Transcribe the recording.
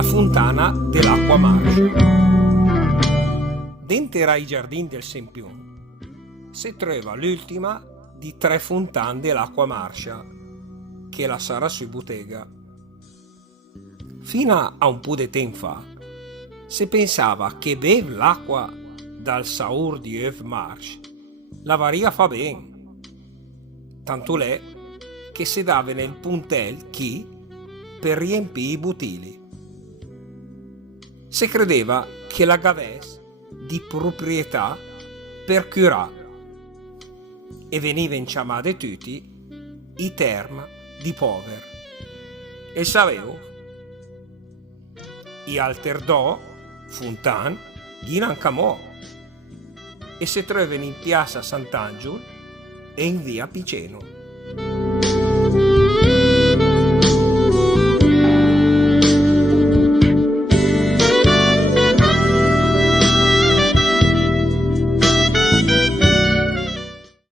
la fontana dell'acqua marcia. Dentro ai giardini del Sempion si trova l'ultima di 3 fontane dell'acqua marcia, che la sarà sui bottega. Fino a un po' di tempo fa si pensava che bev l'acqua dal saur di Euve Marche la varia fa ben, tanto l'è che si dava nel puntel chi per riempire i bottigli. Si credeva che la gavesse di proprietà per curare e veniva chiamate tutti i term di poveri. E sapevo i alterdò fontan ghinan camò e si trovano in piazza Sant'Angelo e in via Piceno.